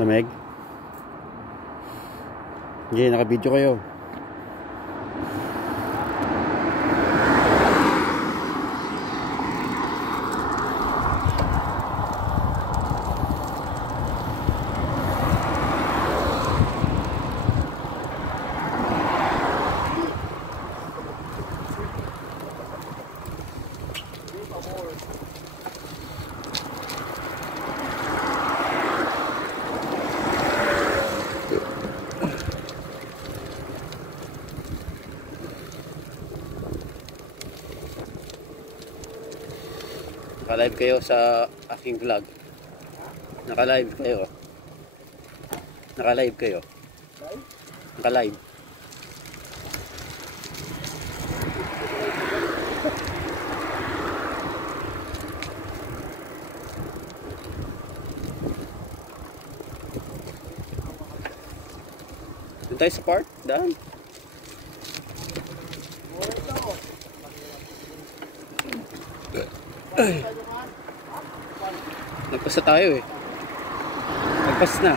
Lamig? Hindi, naka-video kayo. Naka-live kayo sa aking vlog. Naka-live kayo. Naka-live kayo. Naka-live. Doon tayo sa park? Daan. Ay. Nagpas na tayo eh. Nagpas na.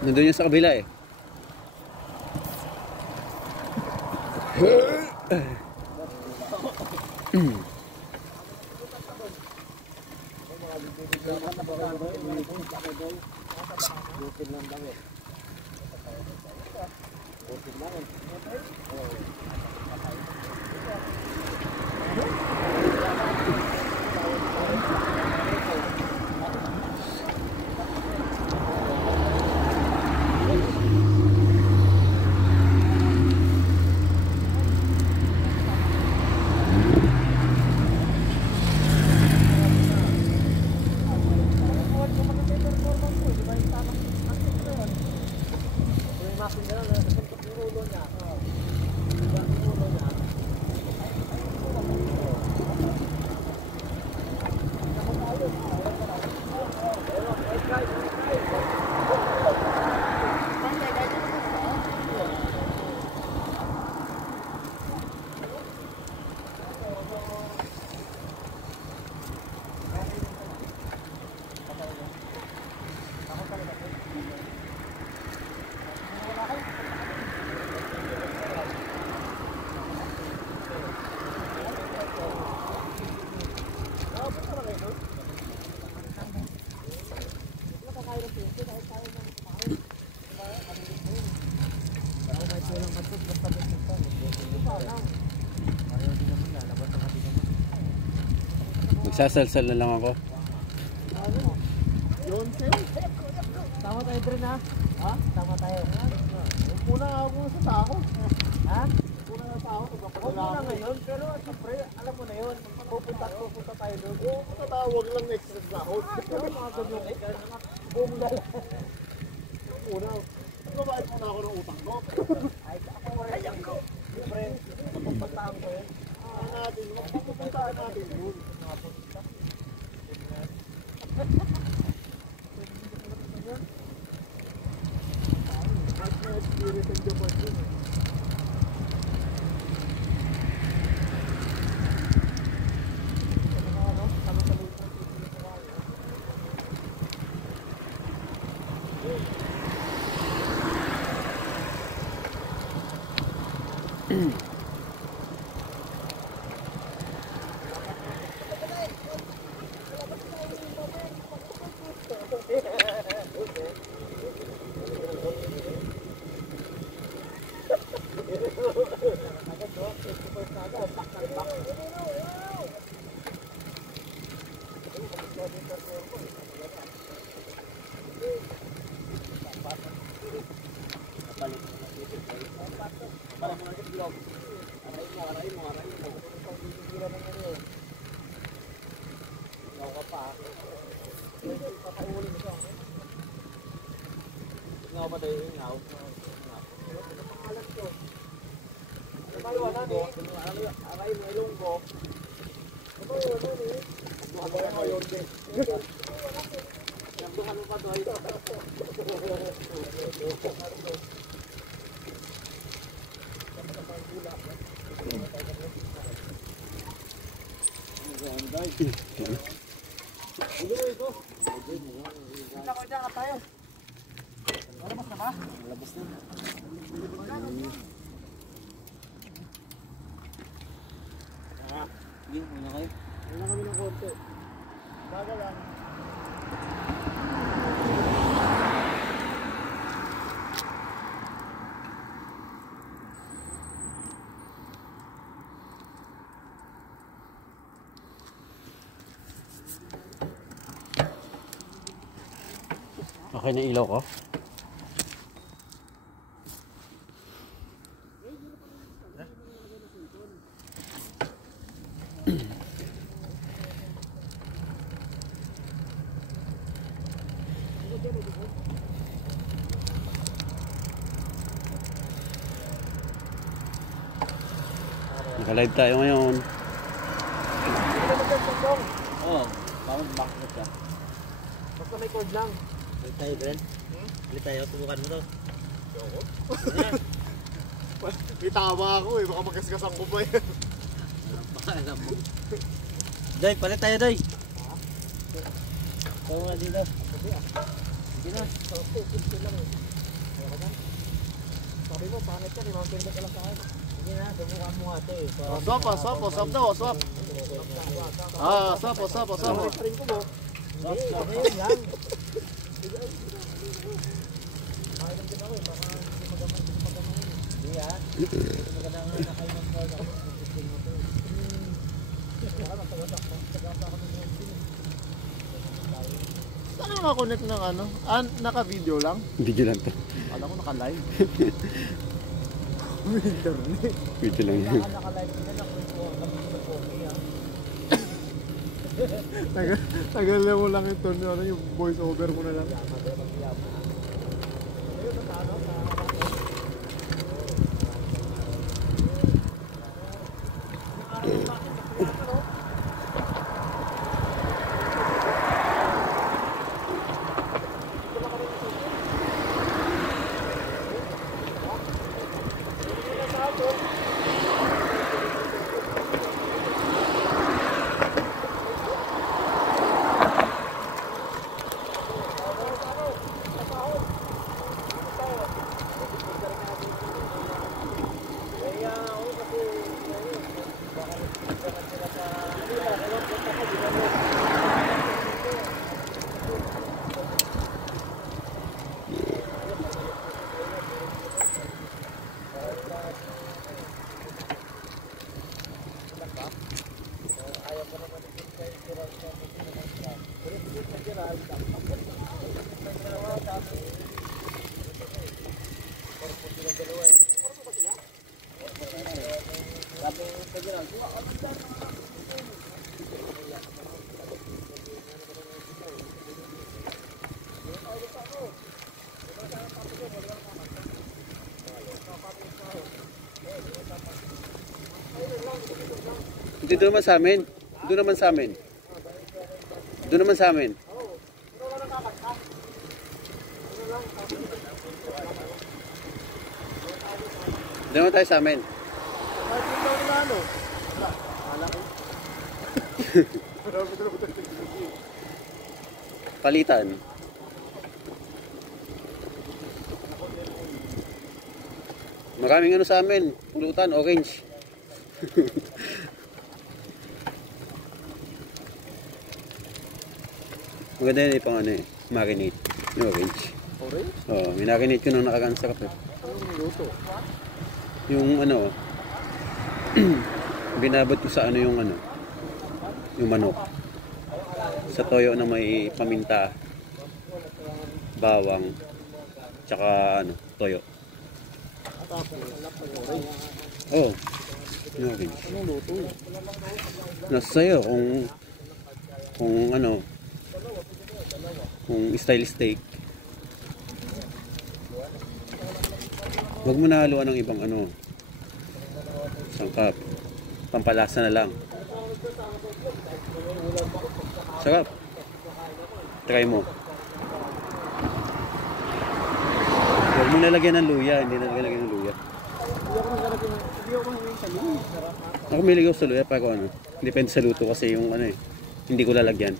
Nandun yun sa kabila eh. Magsasalsal na lang ako. Tama tayo drin ha? Ha? Tama tayo. Una nga ako sa tao. Ha? Una nga tao. Huwag mo na ngayon. Pero siyempre, alam mo na yun. Pupunta tayo doon. Oo, tatawag lang next stress na ako. Pero mga ganyan eh. Boom na lang. Una. Mabait mo na ako ng utang ko. Ay, ako wala. Ayan ko. Siyempre, pupuntaan ko yun. Pupuntaan natin yun. Spirit of Japan yun eh. Ngaw ba tayo yung ngaw? Pangalan ko. Maliwanan eh. Aray mo ilong ko. Ito yun eh. Magaya mo yun eh. Nagdukan mo pa doon. Kita ko dyan, tayo. Malabas na ba? Malabas na. Sige, muna kayo. Muna kami ng konti. Baga lang. Okay na ilaw ko. Naka-live tayo ngayon. Oo, parang bakit ka. Basta may cord lang. Ulit tayo, Bren. Ulit tayo, subukan mo to. Yoko? May tama ako eh, baka magkasgasan ko pa yan. Alam mo. Doy, palit tayo, Doy. Tawa nga dito. Sige na. Sige lang eh. Sabi mo, pangit ka, limang pinag ka lang sa akin. Sige na, subukan mo nga ito eh. Swap daw, swap. Swap. Ring ko mo. Swap ngayon lang. Makailang din ako eh, baka hindi magamay. Hindi ah. Magandang na kayo mag-call ako. Saan ka nakakonect ng ano? Naka-video lang? Video lang to. Alam ko naka-live. Internet. Video lang yun. Naka-live din na tagal na mo lang ito, yung voice over mo na lang. Dito naman sa amin. Doon naman sa amin. Doon naman sa amin. Doon naman tayo sa amin. Palitan. Maraming ano sa amin. Pulutan, orange. Maganda yun pang ano eh, marinate. Yung orange. Orange? Oo, minarinate ko nang nakagaan sa kape. Anong luto? Yung ano, binabad ko sa ano yung ano, yung manok. Sa toyo na may paminta, bawang, tsaka ano, toyo. Oo, yung orange. Anong luto? Nasa sa'yo kung ano, kung style steak. Huwag mo na haluan ng ibang ano, sangkap. Pampalasa na lang. Sarap. Try mo. Huwag mo nalagyan ng luya. Hindi nalagyan ng luya. Ako may ligaw sa luya pero ano. Depende sa luto kasi yung ano eh. Hindi ko lalagyan.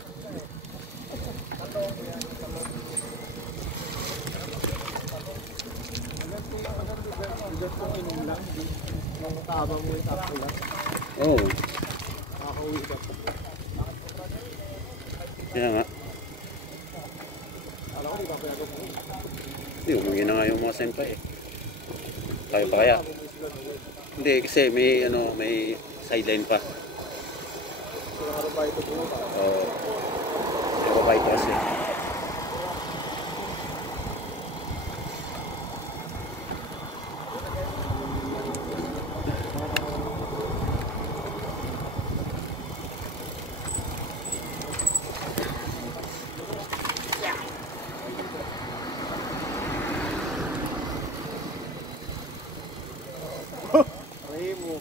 bigat kung inom lang. Yung tama mo yung tapos lang. Oo. Nakakauwi ka. Kaya nga. Alam ko, di ba pinago mo? Hindi, umangin na nga yung mga senpai eh. Tayo pa kaya? Hindi, kasi may, ano, may sideline pa. So, nakarabay ito po. Oo. May babay pa kasi. Remo.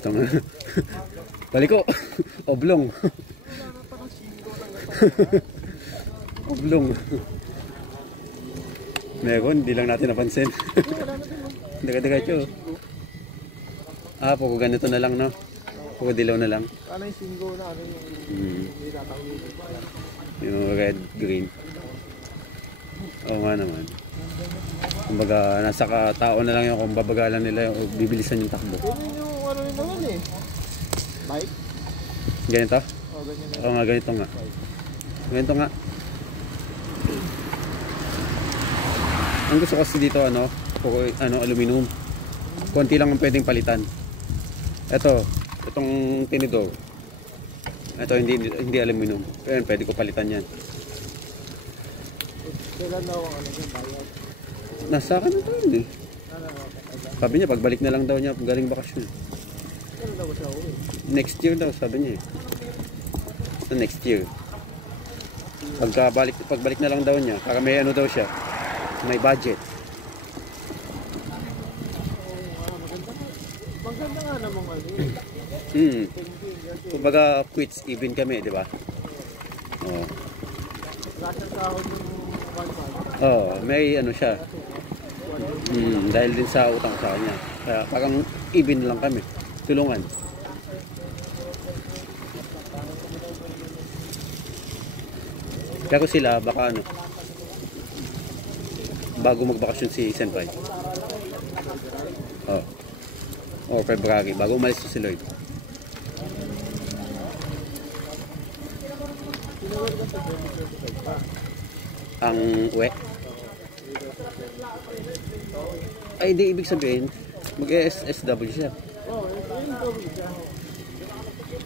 Tama. Balik ko. Oblong. Oblong. Meron, hindi lang natin napansin. Daga-daga Ah, puro ganito na lang, no? Puro dilaw na lang. Ano yung singo na ano yung nilatawid? Yung red, green. Oo nga naman. Kumbaga, nasa tao na lang yung kung babagalan nila yung bibilisan yung takbo. Ganyan yung ano yun naman eh. Bike? Ganito? O, ganyan na. Oo nga, ganito nga. Ganito nga. Ang gusto kasi dito, ano, puro, ano, aluminum. Konti lang ang pwedeng palitan. Itong tinidor. Ito, hindi aluminum. Pero pwede ko palitan yan. Kailan daw ang ano yung bayad? Nasa akin na tayo eh. Sabi niya, pagbalik na lang daw niya, galing bakasyon. Kailan daw siya uwi? Next year daw, sabi niya eh. So, next year. Pagbalik na lang daw niya, para may ano daw siya, may budget. Maganda nga namang ano yun. Kumbaga, quits even kami, di ba? Oo. Lahat ng sahod yung 1 month. Oo, may ano siya. Dahil din sa utang sa kanya. Kaya parang even lang kami. Tulungan. Pero sila, baka ano, bago magbakasyon si Senpai. Oo. O February, bago umalis si Lloyd. Ang uwi. Ay, hindi ibig sabihin, mag-SSW siya. Oo, yun gawin siya.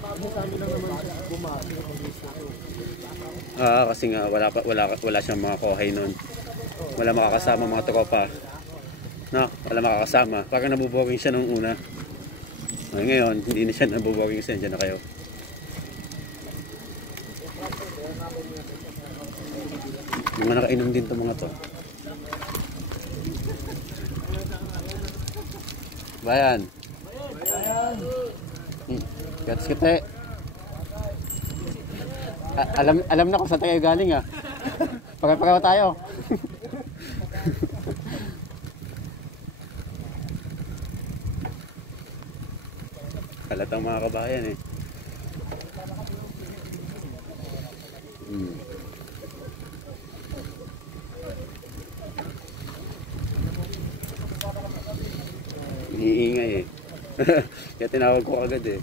Kasi kami lang naman siya bumati. Kasi nga wala siyang mga kohay noon. Wala makakasama mga tropa. No, wala makakasama. Parang nabuboring siya nung una. Ngayon, hindi na siya nabuboring kasi nandiyan na kayo. Mga nakainom din to mga to. Bayan. Gats kite. Alam na kung saan tayo galing ah. Pagkapareho tayo. Halatang mga kabayan eh. Iingay eh. Kaya tinawag ko agad eh.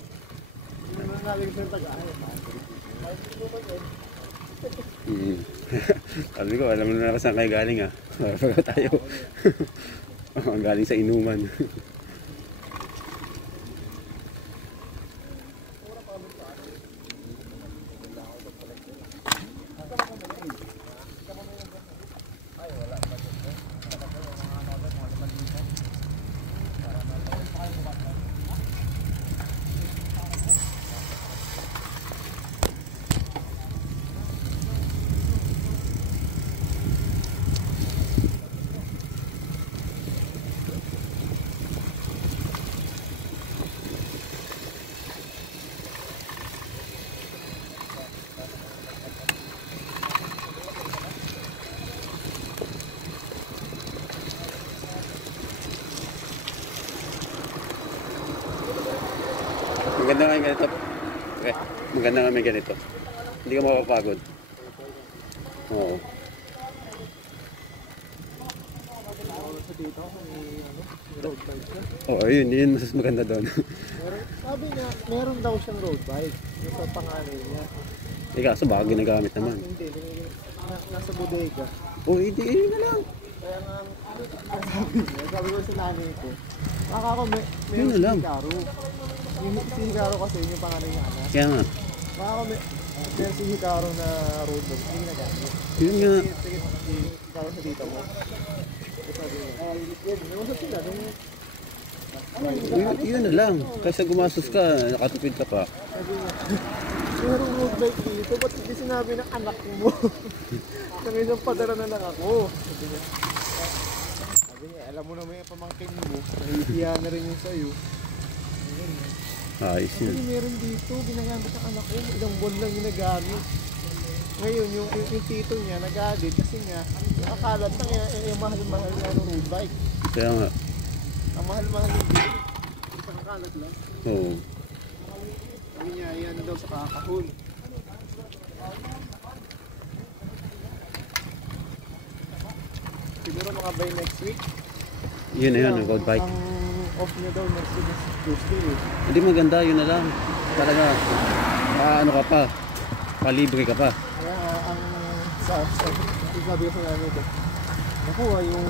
Sabi ko, alam mo na saan kayo galing ah. Pagka tayo. Galing sa inuman. Maganda nga yung ganito. Okay. Maganda nga may ganito. Hindi ka mapapagod. Oo. Sa dito, may road bike siya. Oo, yun mas maganda doon. Sabi niya, meron daw siyang road bike. Yung sa pangalan niya. Kaso baka ginagamit naman. Hindi, nasa bodega. Oo, hindi, yun na lang. Kaya nga, sabi ko sa nanay ko, baka ako Yun meron na si lang. Hikaru. Si Hikaru kasi yung pangalan niya anak. Kaya nga. Baka ako meron si Hikaru na road bike, hindi nagamit. Yun nga. Sige, si Hikaru sa dito mo. Sabi niya, nausap sila nung Yun na lang. Kasi gumastos ka, nakatupid ka pa. sabi niya, merong road bike dito, ba't hindi sinabi ng anak mo? Nang isang padara na lang ako. Sabi niya, alam mo naman yung pamangkin mo, nahihiya na rin yung sa'yo. Ayos Kasi yun. meron dito, ginagamit ng anak ko, ilang buwan lang ginagamit. Ngayon, yung tito niya nag-addit kasi nga, nakakalat na kaya yung mahal-mahal na road bike. Kaya nga. Ang mahal-mahal yung bike, isang kakalat lang. Oo. Sabi niya, yan daw sa kakahon. Siguro mga by next week. Yun na yun, road bike. Ang off niya daw next week is Tuesday. Hindi maganda, yun na lang. Talaga, ano ka pa, palibre ka pa. Kaya ang sabi ko sa namin ito, nakuha yung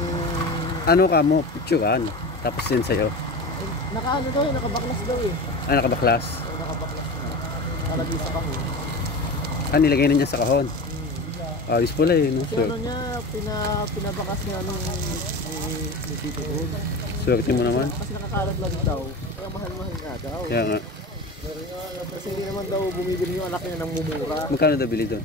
Ano ka mo, picturean, tapos yun sa'yo. nakaano daw eh, nakabaklas daw eh. Nakabaklas. Nakabaklas na. Nakalagay sa kahon. Nilagay na niya sa kahon. Ayos pala eh, no? Kasi ano niya, pinabakas niya nung dito doon. Swerte mo naman. Kasi nakakalat lang daw. Kaya mahal-mahal nga daw. Kaya nga. Kasi hindi naman daw bumibili yung anak niya ng mumura. Magkano daw bili doon?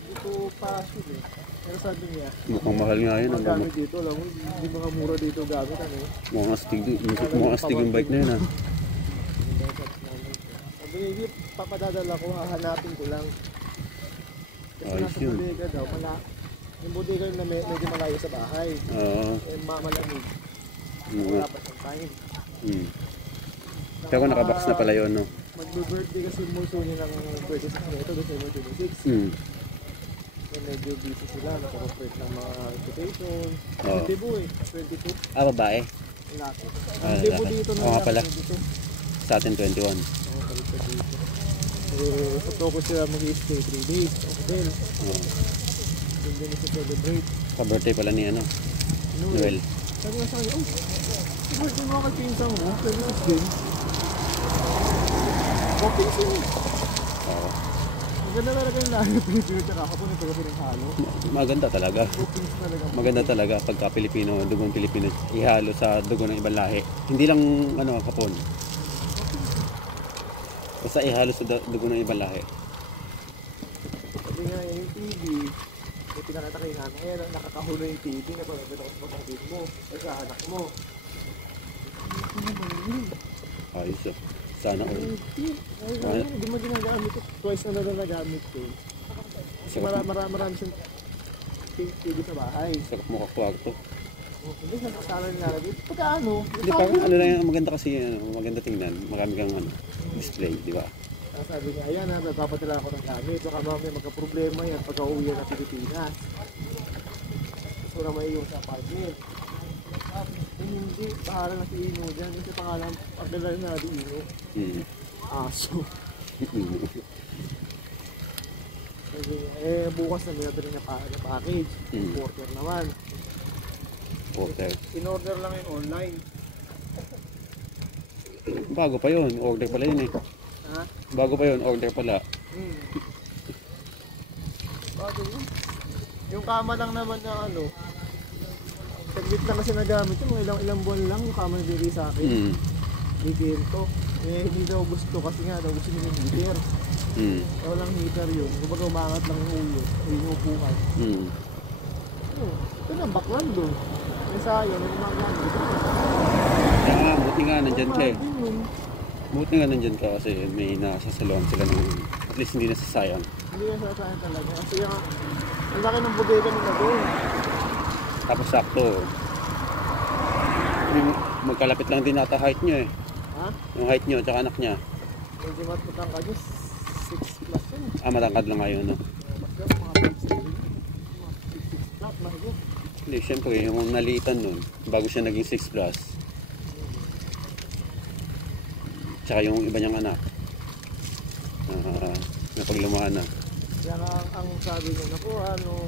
Dito passion eh. Pero sabi niya, Mukhang mahal nga yun. ang gamit dito, alam mo, hindi mga mura dito gamit ano. Mukhang astig yung bike na yun, ha? Sabi niya, hindi, papadadala ko, hahanapin ko lang. Kasi Ayos nasa yun. bodega daw, yung bodega na medyo malayo sa bahay. Oo. Eh, malamig. Oo. Wala pa siyang time. Pero nakabox na pala yun, no? Mag-birthday kasi yung mulso niya ng 26 na ito, December 26. So, medyo busy sila, nakaprepare ng mga invitation. Oo. Debo eh, 22. Babae. Laki. Ah, Ang debo laki. dito na Oo nga pala. 22. Sa atin 21. Oo, balik sa dito. Eh, sa Toko sila mag-stay 3 days sa hotel. Oo. Doon din sa celebrate. Ka-birthday pala ni ano, Noel. Sabi nga sa kanya, oh, birthday mo kay pinsang mo, pero din. Okay, so, Oo. maganda talaga yung lahat ng Pilipino tsaka kapag ito kasi ng halo. Maganda talaga. Bookings talaga. Maganda talaga pagka Pilipino, dugong Pilipino, ihalo sa dugo ng ibang lahi. Hindi lang ano, kapon. Basta ihalo sa dugo ng ibang lahi. Sabi nga yung TV, may pinakita kay nanay, ngayon nakakahulo yung TV na pagkakita ko sa pagkakit mo, o sa anak mo. Ayos oh. Sana all. Ay, hindi mo ginagamit ito. Twice na nagamit ko. Kasi marami siyang TV sa bahay. Sarap mo kakwarto. Hindi siya kasama nilalagay. Pagka ano, Hindi pa, ano lang yung maganda kasi, ano, maganda tingnan. Marami kang ano, display, di ba? sabi niya, ayan ha, nagpapadala ako ng gamit. Baka mamaya magka-problema yan pagka uwi na Pilipinas. Gusto na may yung sa apartment. Hindi, bahala na si Ino dyan. Kasi pangalan, pagdala na di Ino. Aso. Sabi niya, bukas na minadali na package. Porter naman. Order. In-order lang yun online. Bago pa yun, order pala yun eh. Ha? Bago pa yun, order pala. Bago yun. Yung kama lang naman na ano, saglit lang kasi nagamit yun, mga ilang buwan lang yung kama na bigay sa akin. Bigyan to. Eh, hindi daw gusto kasi nga daw gusto nila yung heater. Eh, walang heater yun. Kumbaga umangat lang yung ulo, yung upukan. Ito na, baklan doon. Eh, sayang, yung umangat dito. Kaya nga, buti nga nandyan ka eh. Buti nga nandyan ka kasi may nasasaluhan sila ng, at least hindi nasasayang. Hindi na sasayang talaga. Kasi yung, ang laki ng bodega nila doon. Tapos sakto. Magkalapit lang din nata height nyo eh. Ha? Yung height nyo, tsaka anak niya. Medyo matutang ka dyan, 6 plus yun. Matangkad lang ngayon, no? Mas mga 5'7", mga 6 plus, mahigit. Hindi, syempre, yung nalitan nun, bago siya naging 6 plus. Tsaka yung iba niyang anak. Napaglumaan na. Kaya nga ang sabi niya, naku,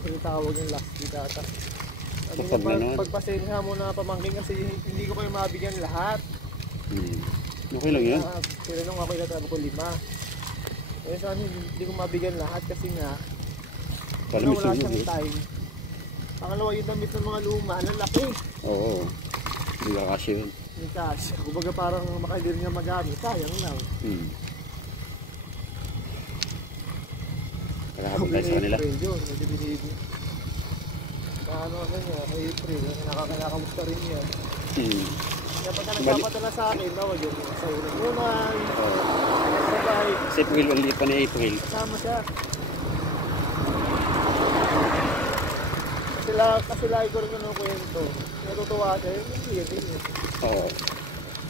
tinatawag yung last week ata. Sabi Kapag niya, gano'n? pagpasensya mo na pamangkin kasi hindi ko kayo mabigyan lahat. Okay lang yun. Pero nung ako inatabi ko 5. Kaya sabi hindi ko mabigyan lahat kasi nga Palamis wala yun siyang yun. time. Pangalawa yung damit ng mga luma, ang laki. Oo. Hindi ka kasi yun. Yung cash. Kumbaga parang makailir niya magamit, sayang lang. Nakahabol tayo sa kanila. April yun, medyo binibi. Ano niya, April, nakakamusta rin yan. Kaya pagka nagpapadala sa akin, bawal yun sa unang-unan, sabay, Si April, ulit pa ni April. kasama siya. Kasi lagi ko rin kwento. Natutuwa siya, yung hindi din yun. Oo.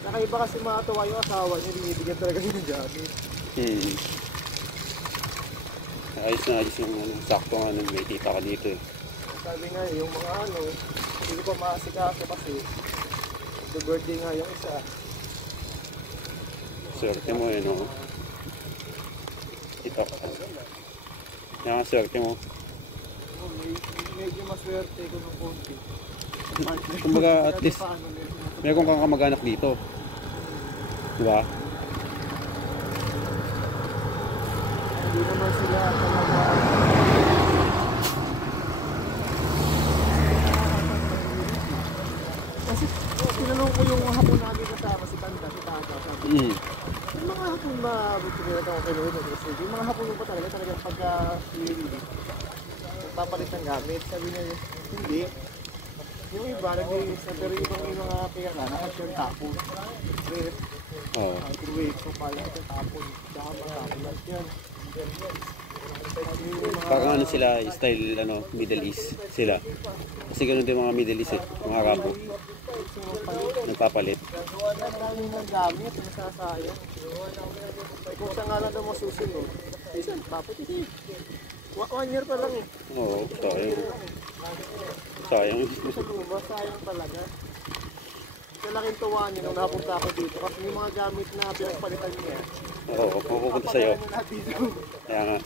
Nakaiba kasi matuwa yung asawa niya, binibigyan talaga yung gamit. Ayos na ayos yung sakto nga nun. May tita ka dito eh. Sabi nga yung mga hindi ko pa maasikaso kasi the birthday nga yung isa. Swerte mo eh, no? Tita ka. Yan ang swerte mo. Medyo maswerte ko ng konti. Kumbaga at least meron kang kamag-anak dito. Diba? Hindi naman sila talaga. Kasi tinanong ko yung hapon namin kasama si Tanda, si Tata. Sabi, yung mga hapon ba, buti nila ito okay naman. Yung mga hapon ba talagang pagka papalit ng gamit. Sabi niya, hindi. Yung iba, pero yung mga kaya nakasyon tapon. Ref, microwave, so pala ito tapon. Saka matapon lang yan. Parang ano sila, style Middle East sila. Kasi ganun din mga Middle East eh, mga Arabo. Nagpapalit. Maraming ng gamit, nasasayang. Kung sa nga lang daw masusunod, isang papalit. 1 year pa lang eh. Oo, sayang. Sayang. Sa luma, sayang talaga. Sa laking tuwa niya nung napunta ako dito kasi yung mga gamit na pinagpalitan niya. Oo, pupunta sa'yo. Papagalan niya lahat dito. Kaya nga.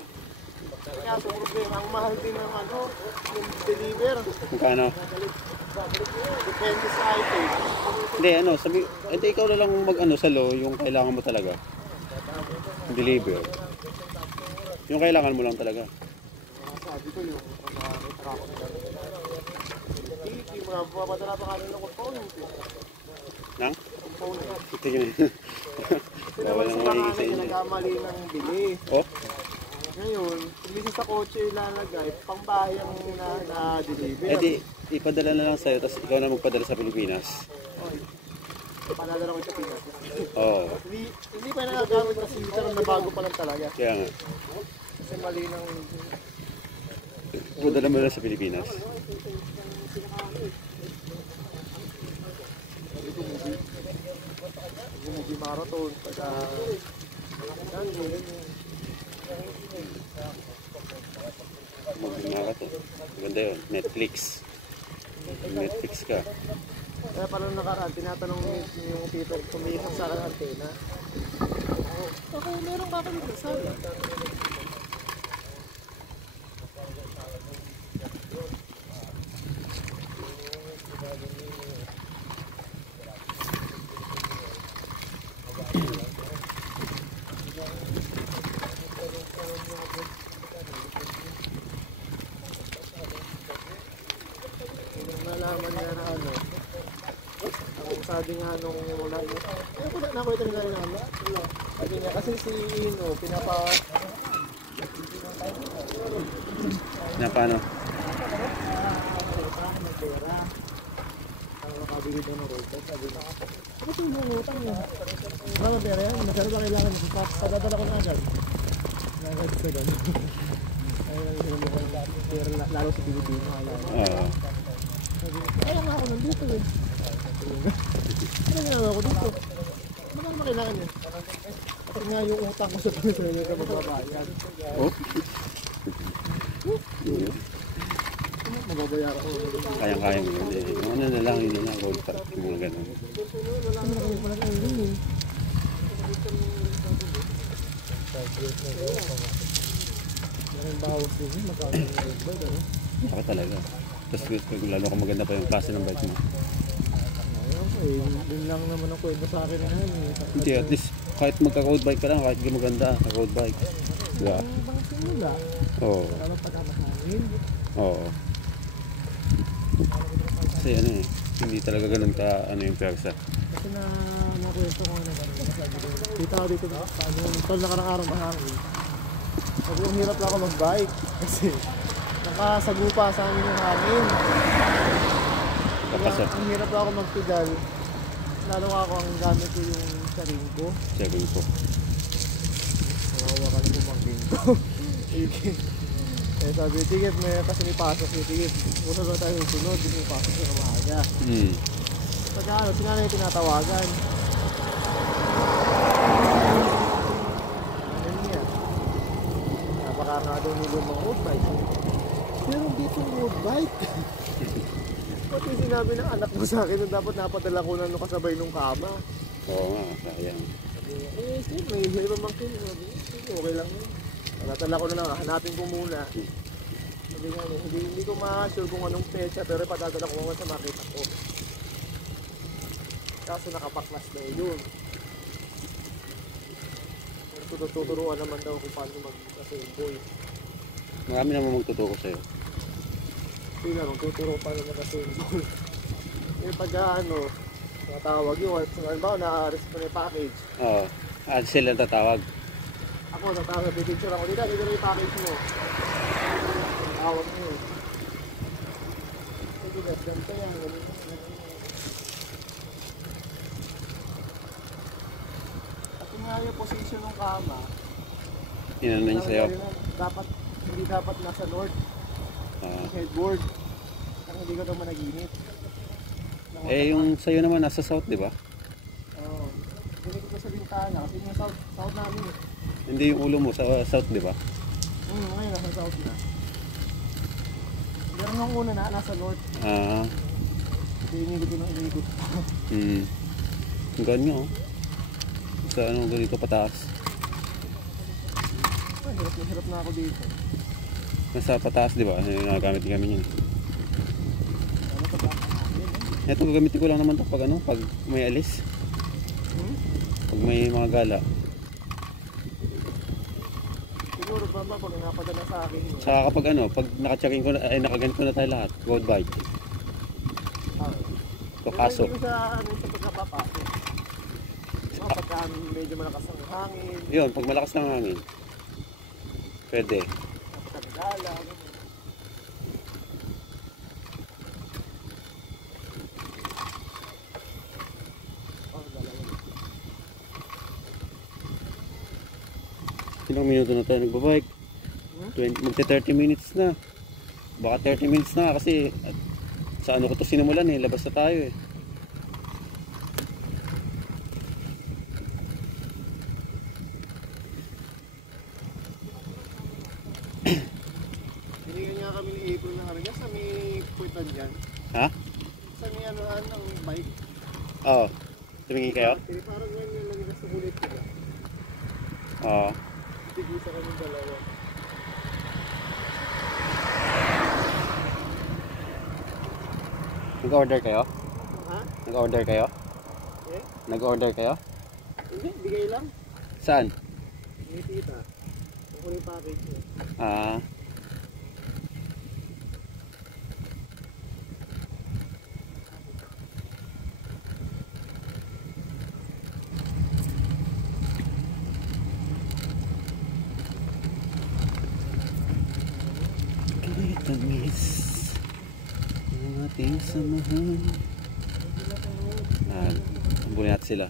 Kaya sa problema, ang mahal din ng yung deliver. Magkano? Depende sa item. Hindi, hindi ikaw na lang salo yung kailangan mo talaga. Deliver. Yung kailangan mo lang talaga. Sabi ko yung nakakita ako nila. Yung mga papadala pa kanina ng component. Nang? Component. Ito yun. Kasi naman sa pangalan yung nagkamali ng bili. Oh? Ngayon, imbis sa kotse ilalagay, pangbahay ang na-deliver. Eh di, ipadala na lang sa'yo, tapos ikaw na magpadala sa Pilipinas. Panadala ko sa Pinas. Oo. Hindi pa nagagamit kasi literal na bago pa lang talaga. Kaya nga. Kasi mali ng... Padala mo na sa Pilipinas. Movie marathon, pagka... Mag-mara to. Maganda yun. Netflix. Netflix ka. Kaya parang nakaraan, tinatanong yung people kung may isang saka ng antena. Ako, meron ka kami sa sala. Nalaman niya na ang sabi nga nung mula yun, ko na nakwita nila rin namin. Sabi niya, kasi si Ino, Na paano? pera. Ang makabili daw ng road, sabi niya, bakit yung buong utang niya? Wala pera yan, masyado ba kailangan mo? Padadala ko na agad. Nagagad sa gano'n. Pero lalo sa Pilipino, Oo. kaya nga ako nandito eh. Ano ginagawa ko dito? Ano naman kailangan niya? Kasi nga yung utang ko sa Pilipinas na magbabayad. Oh. Yun. Mababayaran ko. Kayang-kaya mo yun eh. Yung ano na lang, yun na lang, gold pa. Yung mga ganun. Maraming bawas din yun, magkano yung red bike, ano? Saka talaga. Tapos lalo kung maganda pa yung klase ng bike mo. Ayun ko eh, yun lang naman ang kwento sa akin na yan eh. Hindi, at least kahit magka-road bike ka lang, kahit di maganda, road bike. Diba? Ang bang simula, Oo. parang pagkamakangin. Oo. Kasi ano eh, hindi talaga ganun ka ano yung persa. Kasi nakwento ko na gano'n. Kita ko dito na, paano yung tol nakarang-araw mahangin. Sabi yung hirap na ako mag-bike kasi nakasagupa sa amin yung hangin. Kaya Kapasok. ang hirap na ako mag-pedal. Lalo ako ang gamit ko yung saring ko. Checking ko. Nawawa ka na bumangking ko. Eh sabi, sige, kasi may pasok eh. Sige, gusto na tayo sunod. Hindi may pasok na maaga. Pagka ano, sila na yung tinatawagan. Ano niya? Napakaka daw nilo mga road bike. Pero dito road bike. Pati sinabi ng anak mo sa akin na dapat napadala ko na nung kasabay nung kama. Oo nga, sayang. Sabi niya, eh siyempre, may pamangkin. Sabi niya, sige, okay lang yun. Natala ko na lang, hanapin ko muna. Sabi nga, hindi ko ma-sure kung anong pecha, pero ipadadala ko naman sa makita ko. Kaso nakapaklas na yun. Tuturuan naman daw kung paano mag-assemble. Marami naman magtuturo sa'yo. Hindi na, magtuturo paano mag-assemble. Eh pagka ano, natawag yun, halimbawa na-respond yung package. Oo. At sila tatawag. Ako, natawag, pipicture ako, dito na yung package mo. Tawag mo yun. Sige, ganito yan, ganito. Nga yung position ng kama, Inano niya sa'yo. dapat, hindi dapat nasa north, headboard, kaya hindi ka daw managinip. Eh yung sa'yo naman nasa south, di ba? Oo, ganito ko sa bintana, kasi yung south namin eh. Hindi yung ulo mo sa south, di ba? Ngayon nasa south na. Pero nung una na, nasa north, Ah. hindi inigot ko ng inigot. Ang ganyan oh. Sa ano ganito pataas. Ay, hirap na ako dito. Nasa pataas, di ba? Nagagamit din kami yun. Ano pa ba? Ito gagamitin ko lang naman to pag ano, pag may alis. Pag may mga gala. Siguro ba pag napadala sa akin yun? Saka kapag ano, pag naka-checking ko na, ay nakaganito na tayo lahat, road bike. Papasok. Pero hindi ko sa pagkapapasok. Pagka medyo malakas ang hangin, Yun, pag malakas ng hangin. Pwede. napakagala. Ilang minuto na tayo nagbabike? 20, magte 30 minutes na. Baka 30 minutes na kasi sa ano ko to sinimulan eh, labas na tayo eh. Binigyan niya kami ni April ng halaga sa may puwitan dyan. Ha? Sa may anuhan ng bike. Oo. Tumingin kayo? Parang ganyan lang yung sa kulit ko. Oo. Tigisa kami dalawa. Nag-order kayo? Ha? Nag-order kayo? Eh? Nag-order kayo? Hindi, bigay lang. Saan? May tita. Ako yung package niya. Ah. Tamis ang ating samahan. Ambulin natin sila.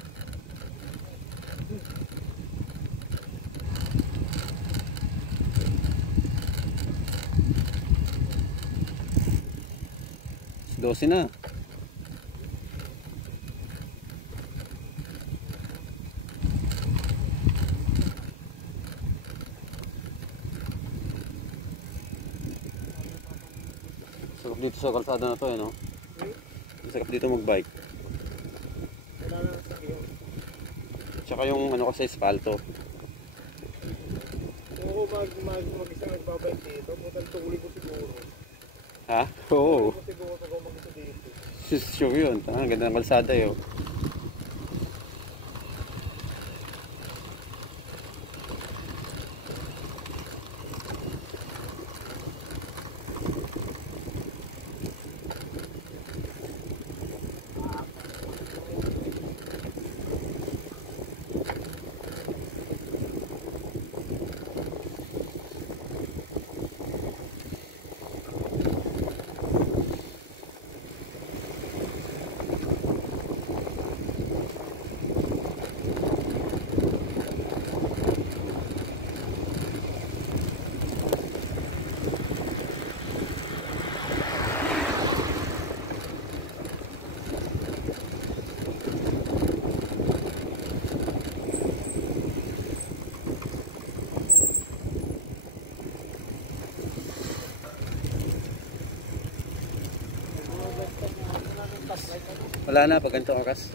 Dosi na. dito sa kalsada na to eh, no? Masarap dito mag-bike. Tsaka yung ano kasi espalto. Oo, mag-isa nagbabike dito. Putang tuli ko siguro. Ha? Oo. Siguro ako mag-isa dito. Sure yun. Ang ganda ng kalsada yun. Wala na pag ganito oras.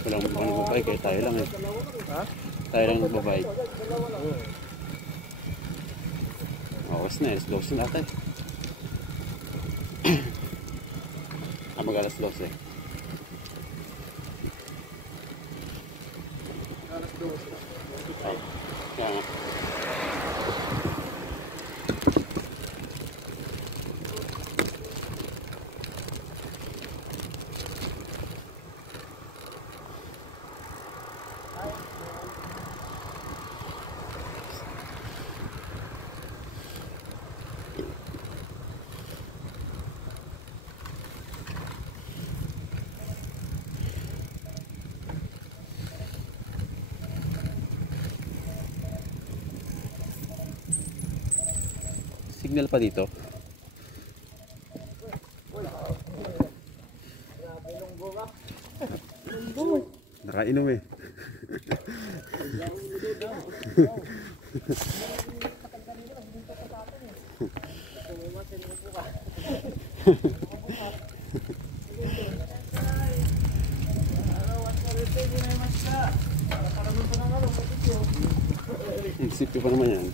Walang nagbabike eh, tayo lang eh. Ha? Tayo lang nagbabike. Oras na, alas 12 na natin. Mag-alas 12 eh. Alas 12. Ay, kaya nga. Signal pa dito. Nakainom eh. Sipyo pa naman yan.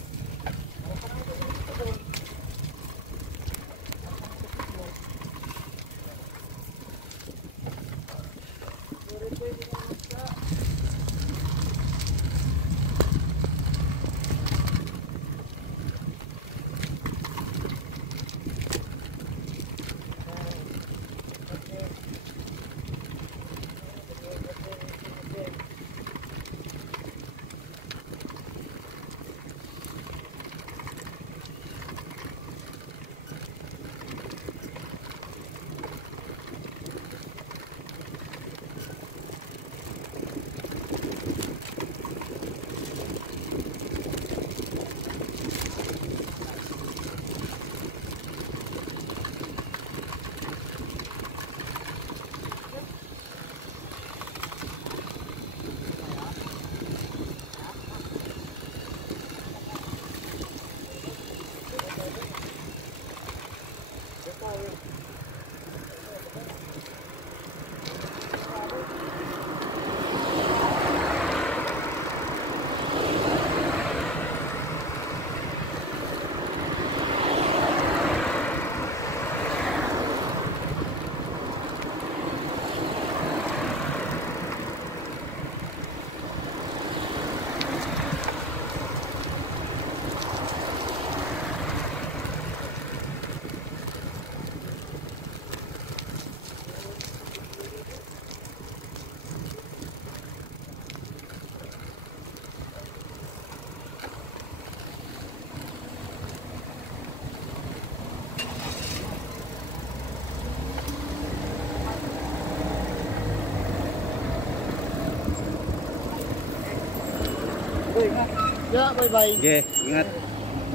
Yeah, bye-bye. Sige, ingat.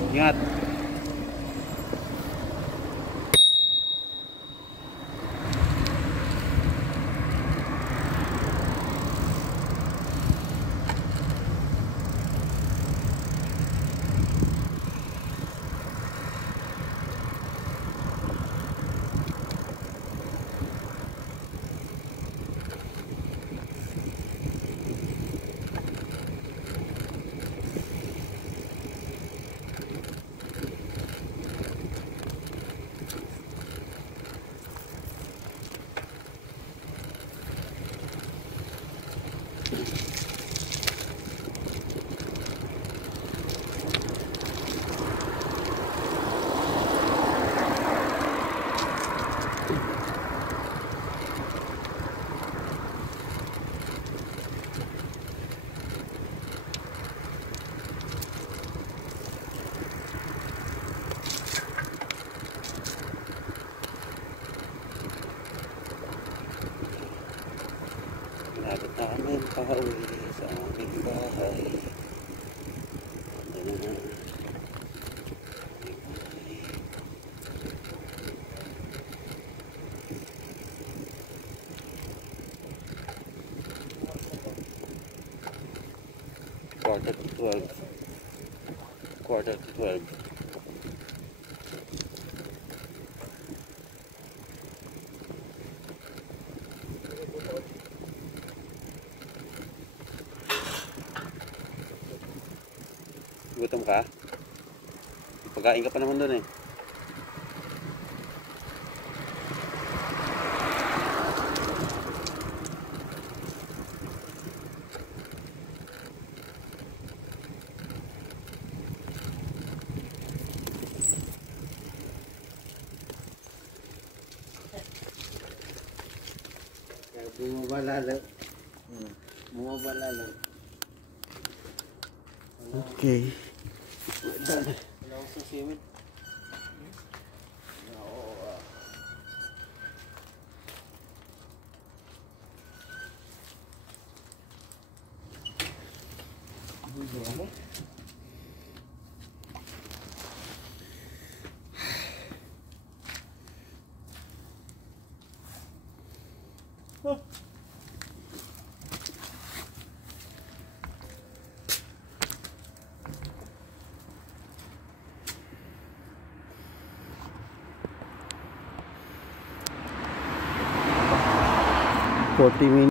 Ingat. Malapit na kami makauwi sa aming bahay. Ando na. Quarter to 12. Quarter to 12. Gutom ka? Pagkain ka pa naman doon eh. Bumaba lalo. Bumaba lalo. Okay. Wala ko sa simit. Oh. 40 minutes.